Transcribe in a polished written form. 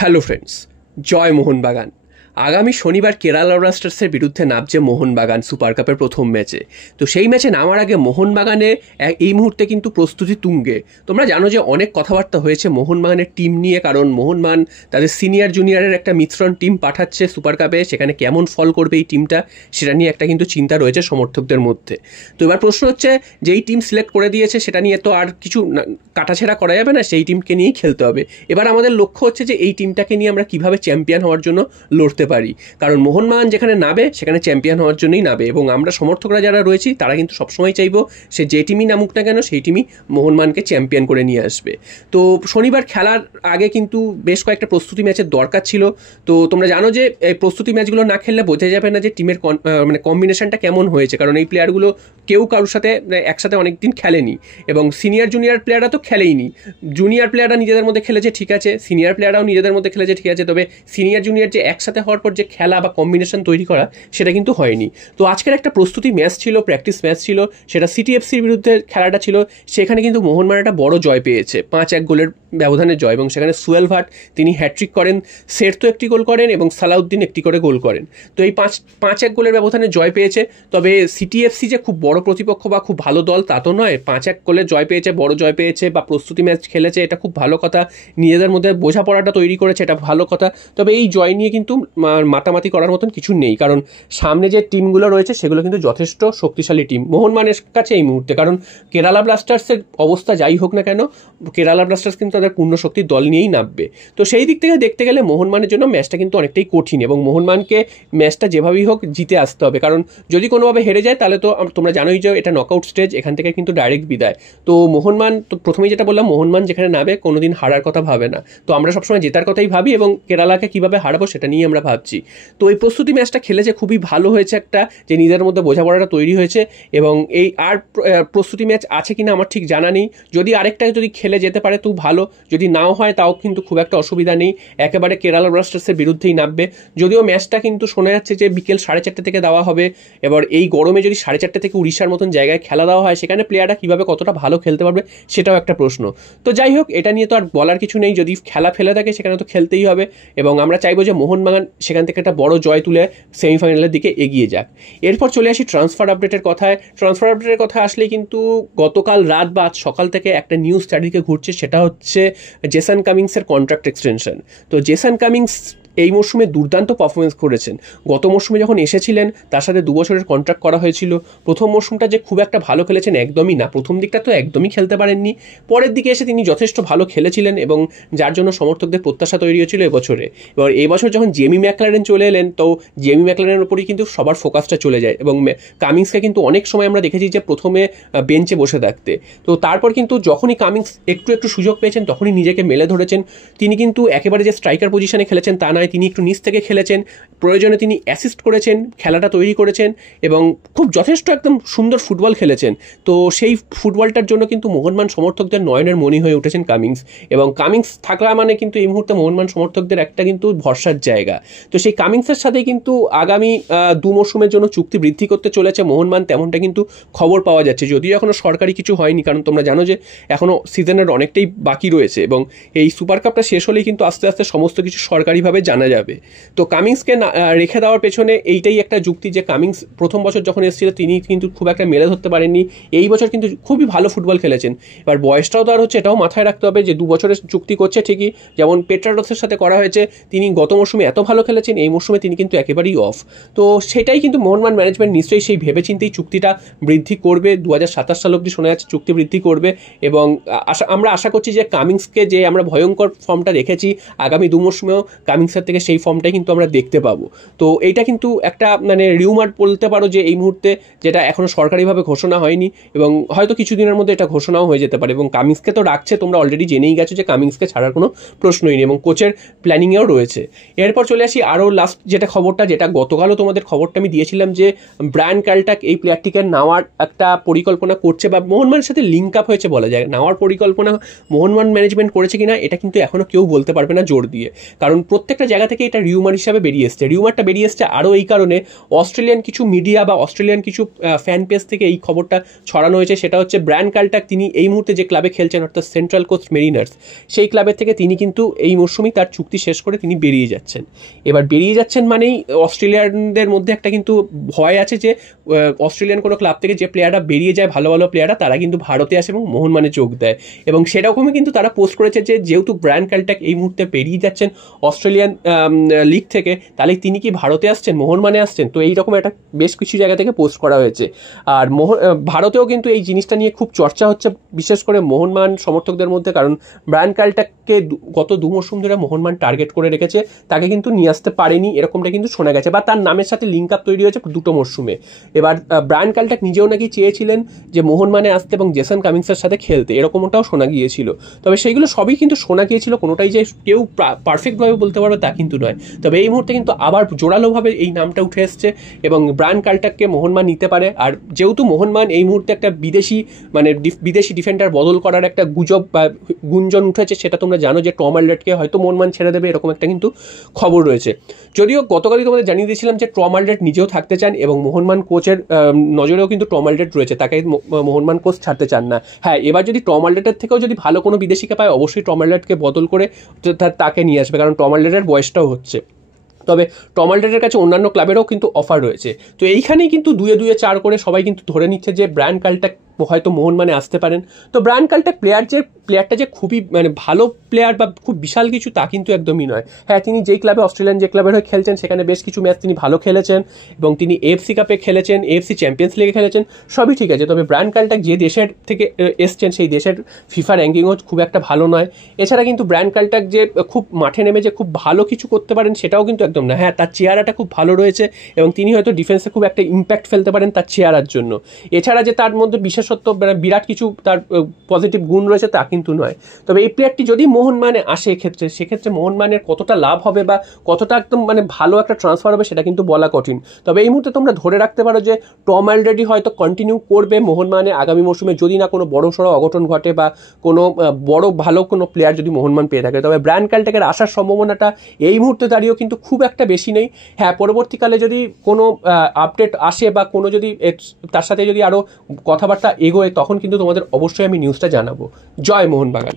Hello friends, জয় মোহনবাগান। আগামী শনিবার কেরালা ব্লাস্টার্সের বিরুদ্ধে নামছে মোহনবাগান সুপার কাপের প্রথম ম্যাচে। তো সেই ম্যাচে নামার আগে মোহনবাগানে এই মুহূর্তে কিন্তু প্রস্তুতি তুঙ্গে। তোমরা জানো যে অনেক কথাবার্তা হয়েছে মোহনবাগানের টিম নিয়ে, কারণ মোহনবাগান তাদের সিনিয়র জুনিয়রের একটা মিশ্রণ টিম পাঠাচ্ছে সুপার কাপে। সেখানে কেমন ফল করবে এই টিমটা, সেটা নিয়ে একটা কিন্তু চিন্তা রয়েছে সমর্থকদের মধ্যে। তো এবার প্রশ্ন হচ্ছে, যেই টিম সিলেক্ট করে দিয়েছে সেটা নিয়ে তো আর কিছু কাটাছেড়া করা যাবে না, সেই টিমকে নিয়েই খেলতে হবে। এবার আমাদের লক্ষ্য হচ্ছে যে এই টিমটাকে নিয়ে আমরা কীভাবে চ্যাম্পিয়ন হওয়ার জন্য লড়তে পারি, কারণ মোহনবাগান যেখানে নাবে সেখানে চ্যাম্পিয়ন হওয়ার জন্যই নাবে, এবং আমরা সমর্থকরা যারা রয়েছি তারা কিন্তু সবসময় চাইবো সে যে টিমই নামুক না কেন সেই টিমই মোহনবাগানকে চ্যাম্পিয়ন করে নিয়ে আসবে। তো শনিবার খেলার আগে কিন্তু বেশ কয়েকটা প্রস্তুতি ম্যাচের দরকার ছিল। তো তোমরা জানো যে এই প্রস্তুতি ম্যাচগুলো না খেললে বোঝা যাবে না যে টিমের মানে কম্বিনেশনটা কেমন হয়েছে, কারণ এই প্লেয়ারগুলো কেউ কারোর সাথে একসাথে অনেকদিন খেলেনি, এবং সিনিয়র জুনিয়র প্লেয়াররা তো খেলেইনি। জুনিয়র প্লেয়াররা নিজেদের মধ্যে খেলেছে ঠিক আছে, সিনিয়র প্লেয়াররাও নিজেদের মধ্যে খেলেছে ঠিক আছে, তবে সিনিয়র জুনিয়র যে একসাথে হওয়ার পর যে খেলা বা কম্বিনেশন তৈরি করা সেটা কিন্তু হয়নি। তো আজকের একটা প্রস্তুতি ম্যাচ ছিল, প্র্যাকটিস ম্যাচ ছিল, সেটা সিটিএফসির বিরুদ্ধে খেলাটা ছিল। সেখানে কিন্তু মোহনবাগান একটা বড় জয় পেয়েছে, 5-1 গোলের ব্যবধানের জয়, এবং সেখানে সুয়েল ভাট তিনি হ্যাট্রিক করেন, সেরতো একটি গোল করেন এবং সালাউদ্দিন একটি করে গোল করেন। তো এই 5-1 গোলের ব্যবধানে জয় পেয়েছে। তবে সিটিএফসি যে খুব বড় প্রতিপক্ষ বা খুব ভালো দল তা তো নয়, 5-1 গোলের জয় পেয়েছে, বড় জয় পেয়েছে বা প্রস্তুতি ম্যাচ খেলেছে, এটা খুব ভালো কথা। নিজেদের মধ্যে বোঝাপড়াটা তৈরি করেছে, এটা ভালো কথা। তবে এই জয় নিয়ে কিন্তু মাতামাতি করার মতন কিছু নেই, কারণ সামনে যে টিমগুলো রয়েছে সেগুলো কিন্তু যথেষ্ট শক্তিশালী টিম মোহনবাগানের কাছে এই মুহূর্তে। কারণ কেরালা ব্লাস্টার্সের অবস্থা যাই হোক না কেন, কেরালা ব্লাস্টার্স কিন্তু তাদের পূর্ণ শক্তির দল নিয়েই নামবে। তো সেই দিক থেকে দেখতে গেলে মোহনবাগানের জন্য ম্যাচটা কিন্তু অনেকটাই কঠিন, এবং মোহনবাগানকে ম্যাচটা যেভাবেই হোক জিতে আসতে হবে, কারণ যদি কোনোভাবে হেরে যায় তাহলে তো তোমরা জানোই যে এটা নকআউট স্টেজ, এখান থেকে কিন্তু ডাইরেক্ট বিদায়। তো মোহনবাগান, তো প্রথমেই যেটা বললাম, মোহনবাগান যেখানে নামে কোনোদিন হারার কথা ভাবে না। তো আমরা সবসময় জেতার কথাই ভাবি, এবং কেরালাকে কীভাবে হারাবো সেটা নিয়ে আমরা ভাবছি। তো এই প্রস্তুতি ম্যাচটা খেলেছে খুবই ভালো হয়েছে, একটা যে নিজেদের মধ্যে বোঝাপড়াটা তৈরি হয়েছে। এবং এই আর প্রস্তুতি ম্যাচ আছে কিনা আমার ঠিক জানা নেই, যদি আরেকটা যদি খেলে যেতে পারে তো ভালো, যদি নাও হয় তাও কিন্তু খুব একটা অসুবিধা নেই, একেবারে কেরালা ব্লাস্টার্সের বিরুদ্ধেই নামবে। যদিও ম্যাচটা কিন্তু শোনা যাচ্ছে যে বিকেল 4:30 থেকে দেওয়া হবে। এবার এই গরমে যদি 4:30 থেকে উড়িষ্যার মতন জায়গায় খেলা দেওয়া হয়, সেখানে প্লেয়াররা কীভাবে কতটা ভালো খেলতে পারবে সেটাও একটা প্রশ্ন। তো যাই হোক, এটা নিয়ে তো আর বলার কিছু নেই, যদি খেলা ফেলে থাকে সেখানে তো খেলতেই হবে, এবং আমরা চাইবো যে মোহনবাগান সেখান থেকে একটা বড় জয় তুলে সেমিফাইনালের দিকে এগিয়ে যাক। এরপর চলে আসি ট্রান্সফার আপডেটের কথায়। ট্রান্সফার আপডেটের কথা আসলেই কিন্তু গতকাল রাত বা সকাল থেকে একটা নিউজ চারিদিকে ঘুরছে, সেটা হচ্ছে জেসন কামিংসের কন্ট্রাক্ট এক্সটেনশন। তো জেসন কামিংস এই মরশুমে দুর্দান্ত পারফরমেন্স করেছেন। গত মরশুমে যখন এসেছিলেন তার সাথে 2 বছরের কন্ট্রাক্ট করা হয়েছিল। প্রথম মরশুমটা যে খুব একটা ভালো খেলেছেন একদমই না, প্রথম দিকটা তো একদমই খেলতে পারেননি। পরের দিকে এসে তিনি যথেষ্ট ভালো খেলেছিলেন, এবং যার জন্য সমর্থকদের প্রত্যাশা তৈরি হয়েছিল এবছরে। এবার এই বছর যখন জেমি ম্যাকলারেন চলে এলেন, তো জেমি ম্যাকলারেনের উপরই কিন্তু সবার ফোকাসটা চলে যায়, এবং কামিংসকে কিন্তু অনেক সময় আমরা দেখেছি যে প্রথমে বেঞ্চে বসে থাকতে। তো তারপর কিন্তু যখনই কামিংস একটু সুযোগ পেয়েছেন তখনই নিজেকে মেলে ধরেছেন। তিনি কিন্তু একেবারে যে স্ট্রাইকার পজিশনে খেলেছেন তা নয়, তিনি একটু নিচ থেকে খেলেছেন, প্রয়োজনে তিনি অ্যাসিস্ট করেছেন, খেলাটা তৈরি করেছেন, এবং খুব যথেষ্ট একদম সুন্দর ফুটবল খেলেছেন। তো সেই ফুটবলটার জন্য কিন্তু মোহনবাগান সমর্থকদের নয়নের মণি হয়ে উঠেছেন কামিংস, এবং কামিংস থাকা মানে কিন্তু এই মুহূর্তে মোহনবাগান সমর্থকদের একটা কিন্তু ভরসার জায়গা। তো সেই কামিংসের সাথে কিন্তু আগামী 2 মরশুমের জন্য চুক্তি বৃদ্ধি করতে চলেছে মোহনবাগান, তেমনটা কিন্তু খবর পাওয়া যাচ্ছে, যদিও এখনও সরকারি কিছু হয়নি, কারণ তোমরা জানো যে এখনও সিজনের অনেকটাই বাকি রয়েছে, এবং এই সুপার কাপটা শেষ হলেই কিন্তু আস্তে আস্তে সমস্ত কিছু সরকারিভাবে জানা যাবে। তো কামিংসকে রেখে দেওয়ার পেছনে এইটাই একটা যুক্তি যে কামিংস প্রথম বছর যখন এসেছিল তিনি কিন্তু খুব একটা মেলে ধরতে পারেননি, এই বছর কিন্তু খুবই ভালো ফুটবল খেলেছেন। এবার বয়সটাও তো আর হচ্ছে, এটাও মাথায় রাখতে হবে যে 2 বছরের চুক্তি করছে ঠিকই, যেমন পেট্রাডোসের সাথে করা হয়েছে, তিনি গত মরশুমে এত ভালো খেলেছেন, এই মরশুমে তিনি কিন্তু একেবারেই অফ। তো সেটাই কিন্তু মোহনবাগান ম্যানেজমেন্ট নিশ্চয়ই সেই ভেবেচিন্তেই চুক্তিটা বৃদ্ধি করবে, 2027 সাল অবধি শোনা যাচ্ছে চুক্তি বৃদ্ধি করবে, এবং আমরা আশা করছি যে কামিংসকে যে আমরা ভয়ঙ্কর ফর্মটা রেখেছি আগামী 2 মরশুমেও কামিংসের থেকে সেই ফর্মটাই কিন্তু আমরা দেখতে পাবো। তো এইটা কিন্তু একটা মানে রিউমার বলতে পারো যে এই মুহূর্তে, যেটা এখনো সরকারিভাবে ঘোষণা হয়নি, এবং হয়তো কিছুদিনের মধ্যে এটা ঘোষণাও হয়ে যেতে পারে। এবং কামিংসকে তো রাখছে, তোমরা অলরেডি জেনেই গেছো যে কামিংসকে ছাড়ার কোনো প্রশ্নই নেই, এবং কোচের প্ল্যানিংয়েও রয়েছে। এরপর চলে আসি আরও লাস্ট যেটা খবরটা, যেটা গতকালও তোমাদের খবরটা আমি দিয়েছিলাম, যে ব্রায়ান ক্যালটাক এই প্লেয়ারটিকে নেওয়ার একটা পরিকল্পনা করছে, বা মোহনবাগানের সাথে লিঙ্ক আপ হয়েছে বলা যায়। নেওয়ার পরিকল্পনা মোহনবাগান ম্যানেজমেন্ট করেছে কিনা এটা কিন্তু এখনও কেউ বলতে পারবে না জোর দিয়ে, কারণ প্রত্যেকটা জায়গা থেকে এটা রিউমার হিসাবে বেরিয়ে এসছে। রিউমারটা বেরিয়ে এসছে আরও এই কারণে, অস্ট্রেলিয়ান কিছু মিডিয়া বা অস্ট্রেলিয়ান কিছু ফ্যান পেজ থেকে এই খবরটা ছড়ানো হয়েছে। সেটা হচ্ছে ব্রায়ান কাল্টাক তিনি এই মুহূর্তে যে ক্লাবে খেলছেন অর্থাৎ সেন্ট্রাল কোস্ট মেরিনার্স, সেই ক্লাবের থেকে তিনি কিন্তু এই মরশুমেই তার চুক্তি শেষ করে তিনি বেরিয়ে যাচ্ছেন। এবার বেরিয়ে যাচ্ছেন মানেই অস্ট্রেলিয়ানদের মধ্যে একটা কিন্তু ভয় আছে যে অস্ট্রেলিয়ান কোনো ক্লাব থেকে যে প্লেয়াররা বেরিয়ে যায়, ভালো ভালো প্লেয়াররা, তারা কিন্তু ভারতে আসে এবং মোহনবাগানে যোগ দেয়। এবং সেরকমই কিন্তু তারা পোস্ট করেছে যে যেহেতু ব্রায়ান কাল্টাক এই মুহূর্তে বেরিয়ে যাচ্ছেন অস্ট্রেলিয়ান লিগ থেকে, তাহলে তিনি কি ভারতে আসছেন, মোহনবাগানে আসছেন। তো এইরকম একটা বেশ কিছু জায়গা থেকে পোস্ট করা হয়েছে। আর ভারতেও কিন্তু এই জিনিসটা নিয়ে খুব চর্চা হচ্ছে, বিশেষ করে মোহনবাগান সমর্থকদের মধ্যে, কারণ ব্রায়ান কাল্টাককে গত 2 মরশুম ধরে মোহনবাগান টার্গেট করে রেখেছে, তাকে কিন্তু নিয়ে আসতে পারেনি, এরকমটা কিন্তু শোনা গেছে, বা তার নামের সাথে লিঙ্ক আপ তৈরি হয়েছে 2টো মরশুমে। এবার ব্রায়ান কাল্টাক নিজেও নাকি চেয়েছিলেন যে মোহনবাগানে আসতে এবং জেসন কামিন্সের সাথে খেলতে, এরকমটাও শোনা গিয়েছিল। তবে সেইগুলো সবই কিন্তু শোনা গিয়েছিল, কোনোটাই যে কেউ পারফেক্টভাবে বলতে পারবে তা কিন্তু নয়। তবে এই মুহূর্তে কিন্তু আবার জোরালোভাবে এই নামটা উঠে এসছে এবং ব্রায়ান কাল্টাককে মোহনবাগান নিতে পারে। আর যেহেতু মোহনবাগান এই মুহূর্তে একটা বিদেশি ডিফেন্ডার বদল করার একটা গুজব বা গুঞ্জন উঠেছে, সেটা তোমরা জানো যে টম আলডারকে হয়তো মোহনবাগান ছেড়ে দেবে, এরকম একটা কিন্তু খবর রয়েছে। যদিও গতকালই তোমাদের জানিয়ে দিয়েছিলাম যে টম আলডার নিজেও থাকতে চান এবং মোহনবাগান কোচের নজরেও কিন্তু টম আলডার রয়েছে, তাকে মোহনবাগান কোচ ছাড়তে চান না। হ্যাঁ, এবার যদি টম আলডারের থেকেও যদি ভালো কোনো বিদেশিকে পায়, অবশ্যই টম আলডারকে বদল করে তাকে নিয়ে আসবে, কারণ টম আলডারের বয়সটাও হচ্ছে। তবে টম আলডারের কাছে অন্যান্য ক্লাবেরও কিন্তু অফার রয়েছে। তো এইখানেই কিন্তু 2-4 করে সবাই কিন্তু ধরে নিচ্ছে যে ব্রায়ান কাল্টাক হয়তো মোহনবাগানে আসতে পারেন। তো ব্রায়ান কাল্টাক প্লেয়ারটা যে খুবই ভালো প্লেয়ার বা খুব বিশাল কিছু তা কিন্তু একদমই নয়। হ্যাঁ, তিনি যেই ক্লাবে অস্ট্রেলিয়ান যে ক্লাবের হয়ে খেলছেন সেখানে বেশ কিছু ম্যাচ তিনি ভালো খেলেছেন এবং তিনি এএফসি কাপে খেলেছেন, এএফসি চ্যাম্পিয়ন্স লিগে খেলেছেন, সবই ঠিক আছে। তবে ব্রায়ান কাল্টাক যে দেশের থেকে এসছেন সেই দেশের ফিফা র্যাঙ্কিংও খুব একটা ভালো নয়। এছাড়া কিন্তু ব্রায়ান কাল্টাক যে খুব মাঠে নেমে যে খুব ভালো কিছু করতে পারেন সেটাও কিন্তু একদম না। হ্যাঁ, তার চেহারাটা খুব ভালো রয়েছে এবং তিনি হয়তো ডিফেন্সে খুব একটা ইম্প্যাক্ট ফেলতে পারেন তার চেহারার জন্য। এছাড়া যে তার মধ্যে বিশেষত্ব বিরাট কিছু তার পজিটিভ গুণ রয়েছে তা কিন্তু নয়। তবে এই প্লেয়ারটি যদি মোহনবাগানে আসে সেক্ষেত্রে মোহনবাগানের কতটা লাভ হবে বা কতটা একদম ভালো একটা ট্রান্সফার হবে সেটা কিন্তু বলা কঠিন। তবে এই মুহূর্তে তোমরা ধরে রাখতে পারো যে টম আলডারই হয়তো কন্টিনিউ করবে মোহনবাগানে আগামী মৌসুমে, যদি না কোনো বড় সড়ো অঘটন ঘটে বা কোনো বড় ভালো কোনো প্লেয়ার যদি মোহনবাগান পেয়ে থাকে। তবে ব্রায়ান কাল্টাকের আসার সম্ভাবনাটা এই মুহূর্তে দাঁড়িয়েও কিন্তু খুব একটা বেশি নেই। হ্যাঁ, পরবর্তীকালে যদি কোনো আপডেট আসে বা কোনো যদি তার সাথে যদি আরও কথাবার্তা এগোয়, তখন কিন্তু তোমাদের অবশ্যই আমি নিউজটা জানাবো। জয় মোহনবাগান।